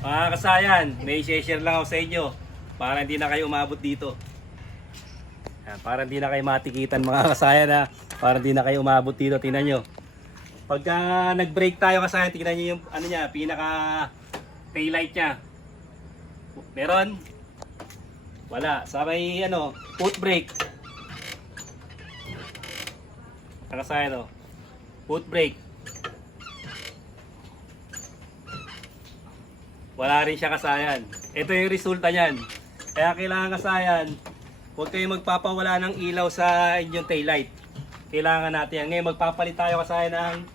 Mga kasayan, may share lang ako sa inyo para hindi na kayo umabot dito. Yan, para hindi na kayo matikitan mga kasayan ha. Para hindi na kayo umabot dito, tingnan nyo. Pagka nag-break tayo kasayan, tingnan nyo yung ano niya, pinaka taillight niya. Meron? Wala. Sa may ano, foot brake. Mga kasayan foot brake. Wala rin siya kasayan. Ito yung resulta niyan. Kaya kailangan kasayan, huwag kayong magpapawala ng ilaw sa inyong taillight. Kailangan natin yan. Ngayon magpapalit tayo kasayan ng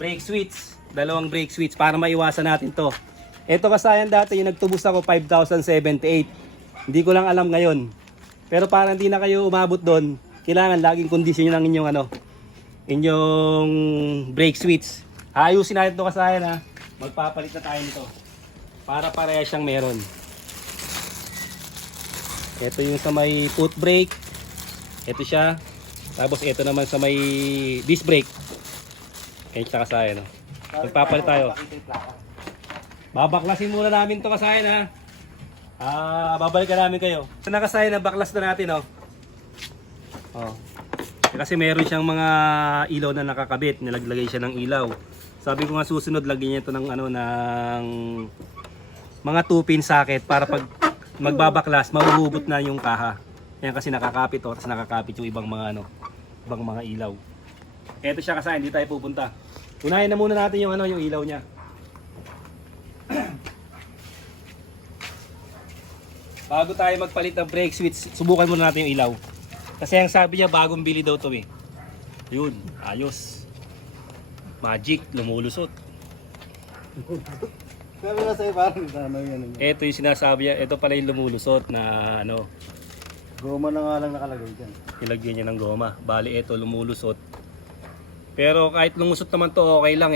brake switch. Dalawang brake switch para maiwasan natin to. Ito kasayan dati yung nagtubos ako 5,078. Hindi ko lang alam ngayon. Pero para hindi na kayo umabot doon, kailangan laging kondisyon ng inyong inyong brake switch. Ayusin natin to kasayan ha. Magpapalit na tayo nito. Para pareha siyang meron. Ito yung sa may foot brake. Ito siya. Tapos ito naman sa may disc brake. Kaya siya kasayan. Magpapalit tayo. Babaklasin muna namin to kasayan ha. Babalikan namin kayo. Ito na kasayan na baklas na natin Kasi meron siyang mga ilaw na nakakabit. Nilaglagay siya ng ilaw. Sabi ko nga susunod lagyan niya ito ng ng mga 2-pin socket para pag magbabaklas mahuhugot na yung kaha. Yan kasi nakakapit tapos nakakapit yung ibang mga ibang mga ilaw. Ito siya kasi hindi tayo pupunta. Unahin na muna natin yung yung ilaw niya. Bago tayo magpalit ng brake switch, subukan muna natin yung ilaw. Kasi ang sabi niya bagong bili daw to Yun, ayos. Magic, lumulusot. Sabi na sa'yo parang yan. Ito yung sinasabi niya, ito pala yung lumulusot na Goma na nga lang nakalagay dyan. nilagyan niya ng goma. Bali ito lumulusot. Pero kahit lumusot naman to okay lang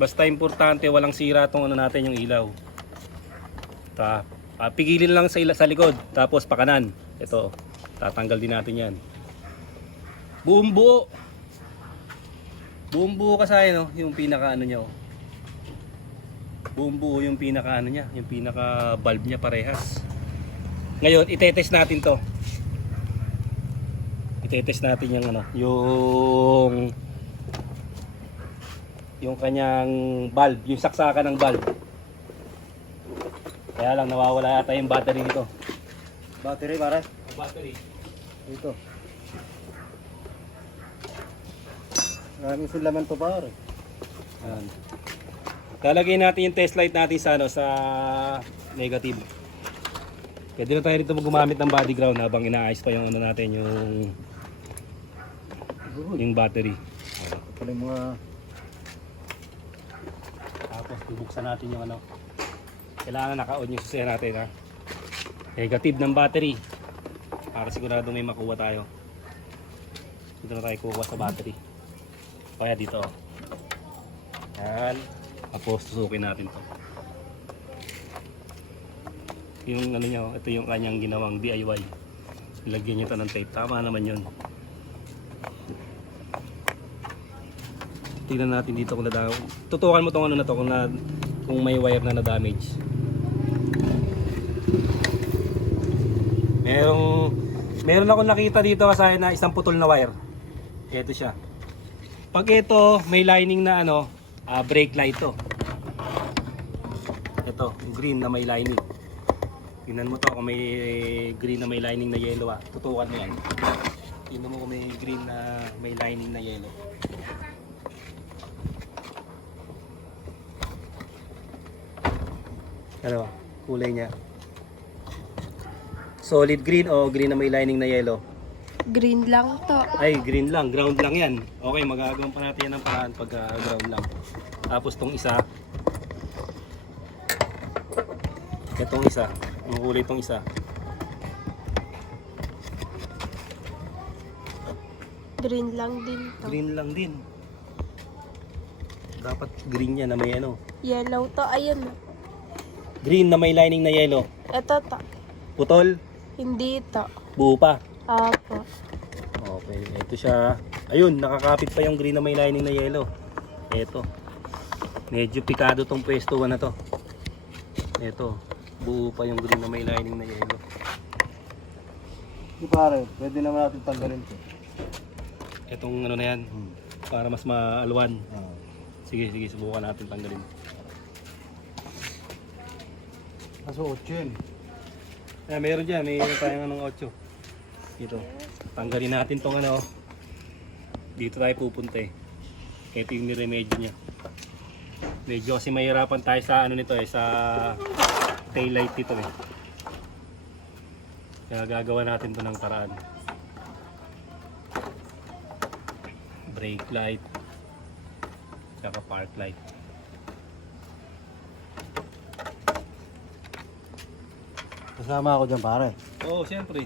Basta importante walang sira tong natin yung ilaw. Pigilin lang sa likod tapos pakanan. Ito, tatanggal din natin yan. Buong buo. Buong buo kasi yung pinaka niya buong buo yung pinaka niya, yung pinaka valve niya parehas. Ngayon, itetest natin to. Itetest natin yung kanyang valve, yung saksakan ng valve. Kaya lang nawawala yata yung battery nito. Battery pare? Battery. Ito. Maraming silaman to pare. Yan. Lalagay natin yung test light natin sa negative. Pwede na tayo dito gumamit ng body ground habang inaayos pa yung natin yung battery. Ito pala yung mga... Tapos bubuksan natin yung kailangan naka-on yung susiyan natin Negative ng battery. Para sigurado may makuha tayo. Dito na tayo kukuha sa battery. Kaya dito. Yan. Tapos susukin natin to. Yung niya, ito yung kanyang ginawang DIY. Ilagyan niyo to ng tape. Tama naman yun. Tingnan natin dito kung tutukan mo tong na to kung may wire na damage. Meron akong nakita dito kasi na isang putol na wire. Ito siya. Pag ito may lining na brake light to. Ito, yung green na may lining. Tingnan mo to kung may green na may lining na yellow tutukan mo yan. Tingnan mo kung may green na may lining na yellow. Kulay niya. Solid green o green na may lining na yellow? Green lang to. Ay, green lang. Ground lang yan. Okay, magagawa pa natin yan ng paraan pag ground lang. Tapos tong isa. Itong isa. Ang kulay itong isa. Green lang din to. Green lang din. Dapat green yan na may Yellow to. Ayun. Green na may lining na yellow. Ito to. Putol. Hindi to. Buo pa. Apo. Okay, ito siya. Ayun, nakakapit pa yung green na may lining na yellow. Ito. Medyo pikado tong pwesto na to. Ito, buo pa yung green na may lining na yellow. Di pare, pwede naman natin tanggalin ito. Itong ano na yan, para mas maalwan. Ah. Sige, subukan natin tanggalin. Kaso 8 yun. Meron dyan, mayroon tayong anong 8. Dito, tanggalin natin tong ano. Dito tayo pupunta eh. Ito yung niremedyo niya. Medyo kasi mahirapan tayo sa ano nito eh, sa taillight dito eh. Kaya gagawa natin to ng paraan. Brake light, tsaka park light. Kasama ako dyan pare. Oo, siyempre.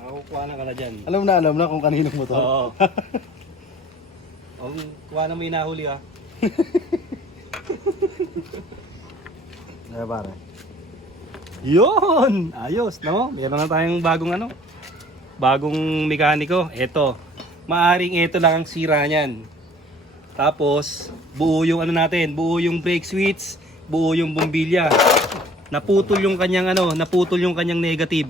Makukuha na ka na dyan. Alam na kung kaninong motor. Oo. Kuha na mo inahuli ah. Kaya pare. Yun! Ayos, no? Meron na tayong bagong mekaniko. Ito. Maaring ito lang ang sira niyan. Tapos, buo yung ano natin, buo yung brake switch, buo yung bombilya. Naputol yung kanyang negative.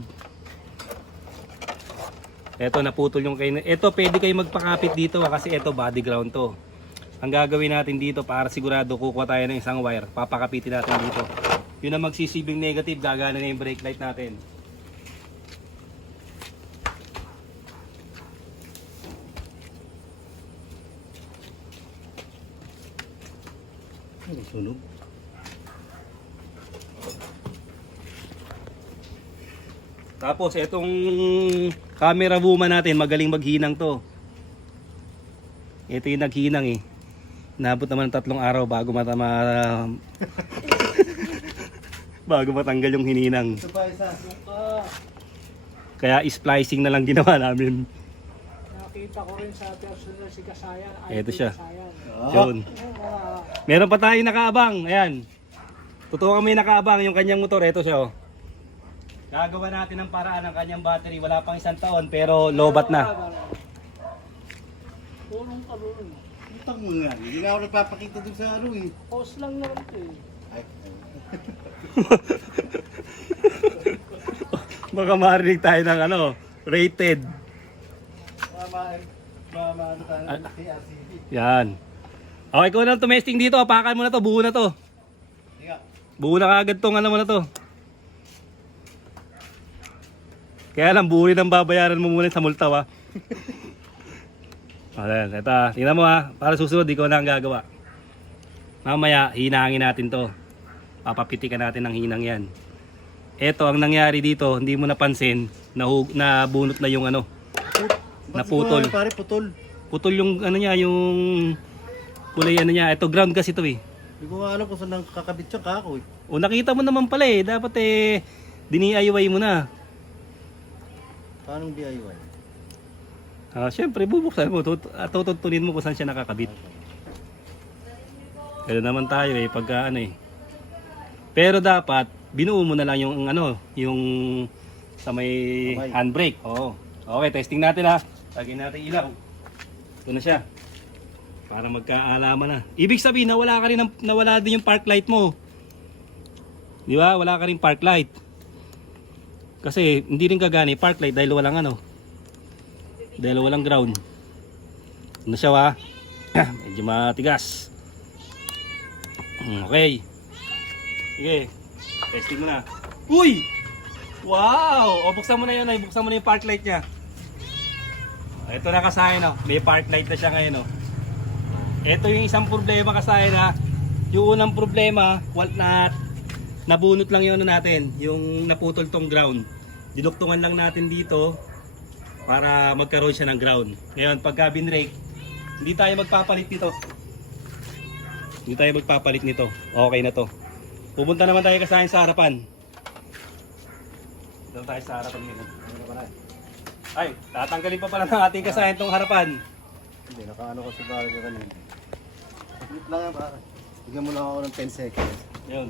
Ito, naputol yung ito, pwede kayo magpakapit dito kasi ito body ground to. Ang gagawin natin dito para sigurado kukuha tayo ng isang wire, papakapitin natin dito. Yun ang magsisibing negative, gagana na yung brake light natin. Ano sunog? Tapos itong camera woman natin, magaling maghinang to. Ito yung naghinang eh. Nabot naman ng 3 araw bago bago matanggal yung hininang. Ito pa isa. Kaya splicing na lang ginawa namin. Nakita ko rin sa personal si Kasayan. Ito siya. Kasayan. Yun. Meron pa tayong nakaabang. Ayan. Totoo kami nakaabang yung kanyang motor. Ito siya oh. Gagawa natin ng paraan ng kanyang battery. Wala pang 1 taon pero lobat na. Tulong ka doon. Utang mo nga. Hindi na ako nagpapakita dun sa ano eh. Post lang naman ito eh. Ay. Baka marinig tayo ng ano, rated. Ano tayo ng TRCB. Yan. Okay, kung na tumesting dito, apakan mo na to, buo na to. Tiga. Buo na kaagad tong ano mo na to. Kaya lang, buo rin ang babayaran mo muna sa multa ha. Ayan, ito tingnan mo ha, para susunod, di ko na ang gagawa. Mamaya, hinangin natin to. Papapitikan natin ng hinang yan. Ito, ang nangyari dito, hindi mo napansin, nabunot na yung ano, naputol. Pare, putol. Putol yung ano niya, yung kulay ano niya. Ito, ground kasi ito eh. Hindi ko nga alam kung saan nang kakabit siya kako eh. O nakita mo naman pala eh, dapat eh, dini-IY mo na. Paano DIY? Siyempre, bubuksan mo, tututunin mo kung saan siya nakakabit. Pero naman tayo eh, pagka ano eh. Pero dapat, binuo mo na lang yung ano, yung sa may Kamay. handbrake. Oo. Okay, testing natin ha. Lagyan natin ilaw. Ito na siya. Para magkaalaman na. Ibig sabihin, nawala din yung park light mo. Di ba? Wala ka rin park light. Kasi hindi rin kagani park light dahil walang ano. Dahil walang ground. Ano siya ha? Medyo matigas. Okay. Sige. Testing mo na. Uy! Wow! O buksan mo na yun. Buksan mo na yung park light niya. Ito na kasahin no. May park light na siya ngayon no. Ito yung isang problema kasahin ha. Yung unang problema, nabunot lang yung ano natin. Yung naputol tong ground. Dinuktungan lang natin dito para magkaroon siya ng ground. Ngayon, pagka binrake, hindi tayo magpapalit nito. Hindi tayo magpapalit nito. Okay na to. Pupunta naman tayo kasahin sa harapan. Doon tayo sa harapan nila. Ay, tatanggalin pa pala ng ating kasahin tong harapan. Hindi, nakaano ko sa bagay ka kanina. Wait lang yan pare. Bigyan mo lang ako ng 10 seconds. Yun.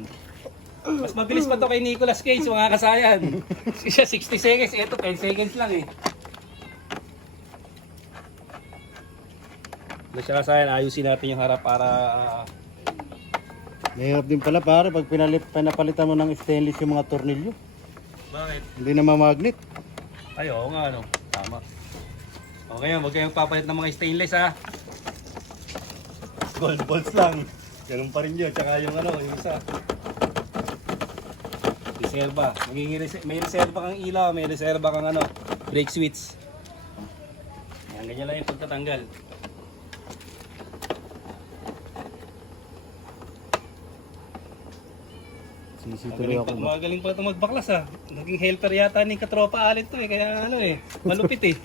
Mas mabilis pa to kay Nicolas Cage, mga kasayan. Siya 60 seconds, ito 10 seconds lang eh. Siya kasayan, ayusin natin yung harap para Mahirap din pala pare pag pinapalitan mo ng stainless yung mga tornilyo. Bakit? Hindi na mamagnet. Ay, oo nga, ano. Tama. Okay, huwag kayong papalit ng mga stainless, ha. Gold balls lang. Ganun pa rin yun. Tsaka yung ano, yung isa. Reserva. May reserva kang ilaw, may reserva kang ano, brake switch. Yan, ganyan lang yung pagtatanggal. Sisituloy ako. Magaling pa ito magbaklas, ha. Naging helper yata ni Katropa Allen to, eh. Kaya ano, eh. Malupit, eh.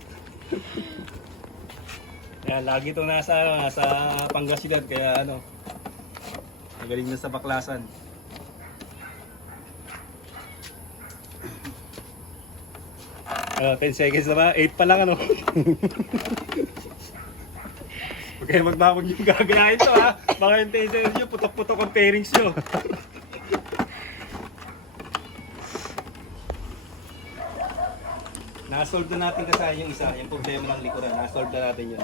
Yan, lagi itong nasa Pangasinan, kaya ano, magaling na sa baklasan. Ano, 10 seconds na ba? 8 pa lang, ano? Huwag kayo magmamag yung gagayahin to, ha? Baka yung 10 seconds nyo, putok-putok ang pairings nyo. Na-solve na natin kasi yung isa, yung problema ng likuran. Na-solve na natin yun.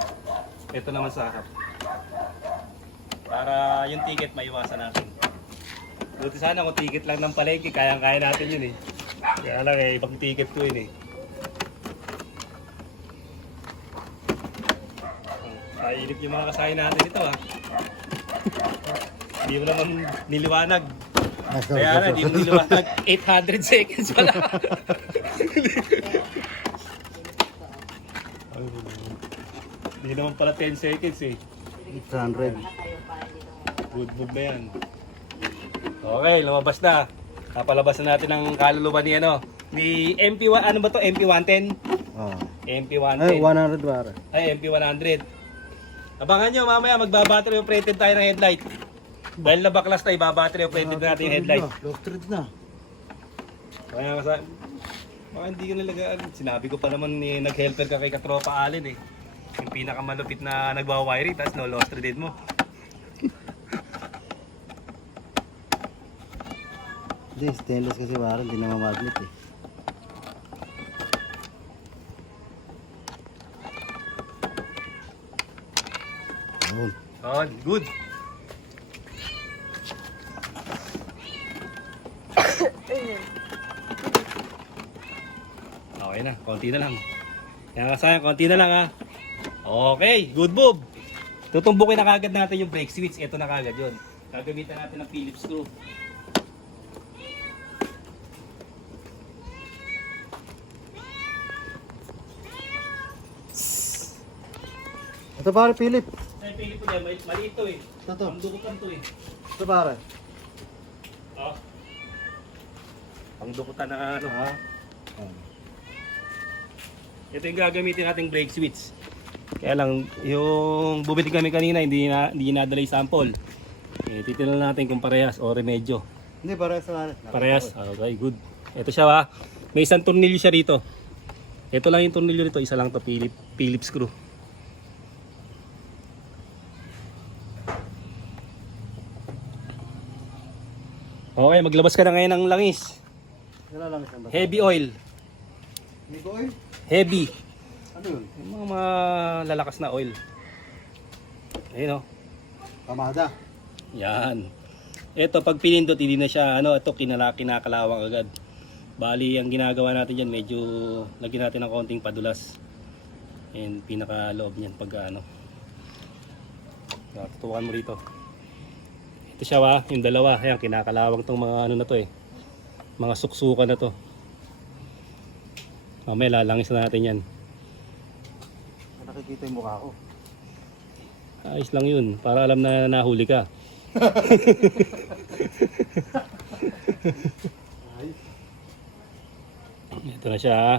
Ito naman sa harap. Para yung ticket maiwasan natin. Buti sana kung ticket lang ng palengke, kayang-kaya natin yun eh. Kaya lang eh, ibang ticket ko yun eh. Kainip yung mga kasahin natin ito ha. Hindi mo naman niliwanag. Kaya na, hindi mo niliwanag. 800 seconds pala. Hindi naman pala 10 seconds eh. 800. Good move na yan. Okay, lumabas na. Napalabas na natin ang kaluluwa ni ano. Ni MP1, ano ba to? MP110? Oh. MP110. Ay, 100 pare. Ay, MP100. Abangan nyo, mamaya magbabattery operated tayo ng headlight. Dahil na baklas tayo, babattery operated natin yung headlight. Low street na. Kaya kasi, baka hindi ka nalagaan. Sinabi ko pa naman ni nag-helper ka kay Katropa Allen eh. Yung pinakamalupit na nagwa-wiring, tapos no lost threaded mo. Hindi, stainless kasi pare, hindi na mamagnet eh. Yun. Oh, good. Okay na, konti na lang. Kaya kasayang, konti na lang ha. Okay, good move. Tutumbukin na kagad natin yung brake switch. Ito na kagad yun. Gagamitan natin ng Phillips screw. Ito pare, Philip. Ay, Philip po yan, maliit to eh. Ito to. Ang dukutan to eh. Ito pare. Oh. Ang dukutan na ano. Ha? Ito yung gagamitin nating brake switch. Kaya lang, yung bumili kami kanina, hindi nadala yung sample. Eh, titignan natin kung parehas o remedyo. Hindi, parehas pare. Parehas? Okay, good. Ito siya ha. May isang tornilyo siya rito. Ito lang yung tornilyo rito. Isa lang to Phillips screw. Okay, maglabas ka na ngayon ng langis. Wala lang isang basta. Heavy oil. Hindi ko oil. Heavy. Ano yun? Yung mga lalakas na oil. Ayun o. Pamada. Yan. Ito, pag pinindot, hindi na siya, ano, ito, kinakalawang agad. Bali, ang ginagawa natin dyan, medyo lagyan natin ng konting padulas. And pinakaloob niyan pag ano. Tutukan mo rito. Ito siya wa, yung dalawa. Ayan, kinakalawang tong mga ano na to eh. Mga suksukan na to. Mamaya lalangis na natin yan. Nakikita yung mukha ko. Ayos lang yun, para alam na nahuli ka. Ito na siya ha.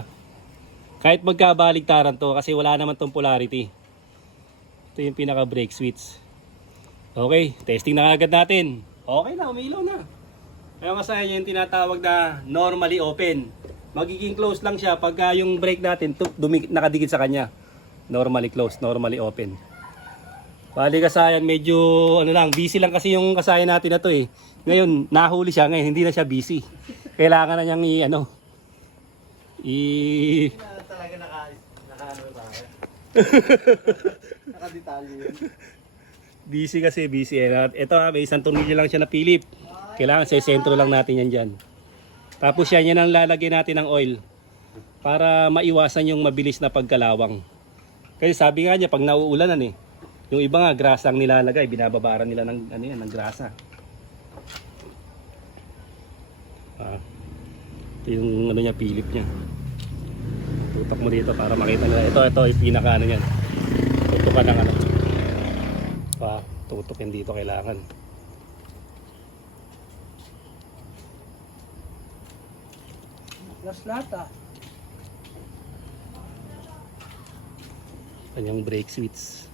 Kahit magkabaligtaran to kasi wala naman tong polarity. Ito yung pinaka brake switch. Okay, testing na agad natin. Okay na, umilaw na. Kaya kasi yung tinatawag na normally open. Magiging close lang siya pagka yung brake natin nakadikit sa kanya. Normally closed, normally open. Bali kasayan, medyo ano lang, busy lang kasi yung kasayan natin na to eh. Ngayon, nahuli siya, ngayon hindi na siya busy. Kailangan na niyang Talaga naka-ano ba? Naka-detalye yun. Busy kasi, busy. Ito may isang tornilyo lang siya na Philip. Kailangan sa sentro lang natin yan dyan. Tapos yan ang lalagyan natin ng oil. Para maiwasan yung mabilis na pagkalawang. Kasi sabi nga niya, pag nauulanan eh, yung iba nga, grasa ang nilalagay. Binababaran nila ng, ano yan, ng grasa. Ito yung ano niya, Philip niya. Tutok mo dito para makita nila. Ito yung pinaka ano yan. Tutukan ng ano. Tutukin dito kailangan. Last lata. Kanyang brake switch.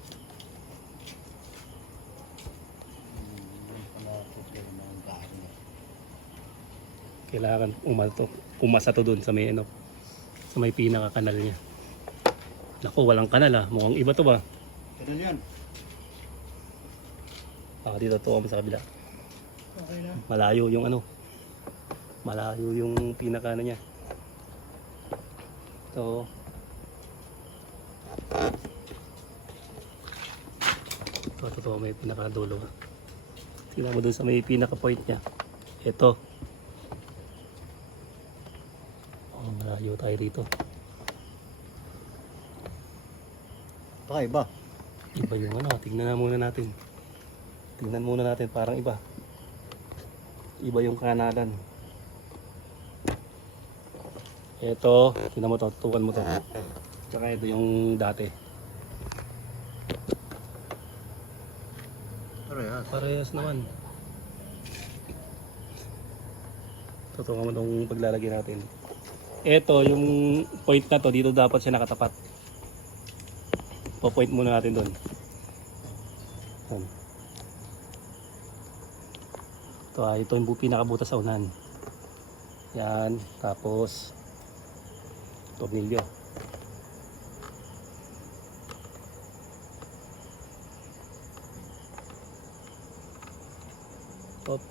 Kailangan umasa to dun sa may ano, sa may pinaka kanal niya. Naku, walang kanal mukhang iba to ba? Ganun yan. Dito to sa kabila. Okay na. Malayo yung ano. Malayo yung pinaka ano niya. Ito. Ito may pinaka dulo. Tingnan mo dun sa may pinaka point niya. Ito. Malayo tayo dito. Baka iba. Iba yung ano, tingnan na muna natin. Tingnan muna natin, parang iba. Iba yung kanalan. Ito, tingnan mo to, tutukan mo to. Tsaka ito yung dati. Parehas naman. Tutukan mo itong paglalagay natin. Ito, yung point na to, dito dapat siya nakatapat. Po-point muna natin doon. Ito yung pinakabutas sa unahan. Yan, tapos tornilyo. Top.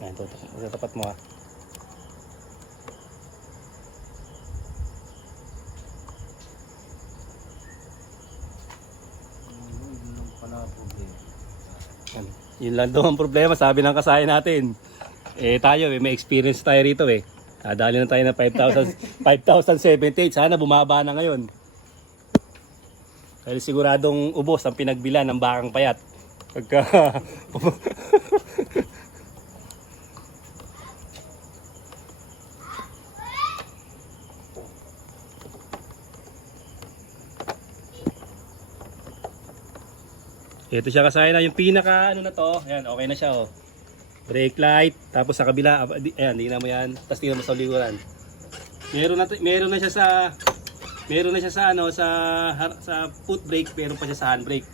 Yan, ito tapat mo Yun lang daw ang problema, sabi ng kasayan natin. Tayo, may experience tayo rito Dali na tayo ng 5,078. Sana bumaba na ngayon. Dahil siguradong ubos ang pinagbilan ng bakang payat. Pagka... Ito siya kasayan na yung pinaka ano na to. Ayan, okay na siya Brake light, tapos sa kabila, ayan, tingnan mo yan. Tapos tingnan mo sa likuran. Meron na siya sa ano sa foot brake, meron pa siya sa handbrake.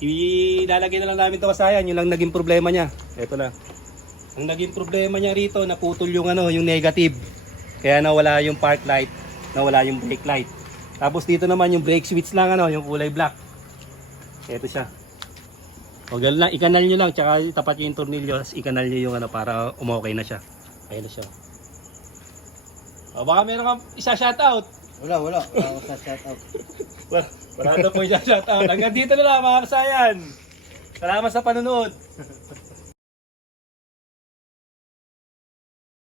Ilalagay na lang namin to kasayan, yun lang naging problema niya. Ito na. Ang naging problema niya rito, naputol yung ano, yung negative. Kaya nawala yung park light, nawala yung brake light. Tapos dito naman yung brake switch lang ano, yung kulay black. Ito siya. Ikanal nyo lang, tsaka tapat nyo yung tornilyo, ikanal nyo yung ano para umokay na siya. Ayun na siya. Baka meron kang isa shoutout. Wala ako sa shoutout. Wala daw po isa shoutout. Hanggang dito na lang mga kasayan. Salamat sa panonood.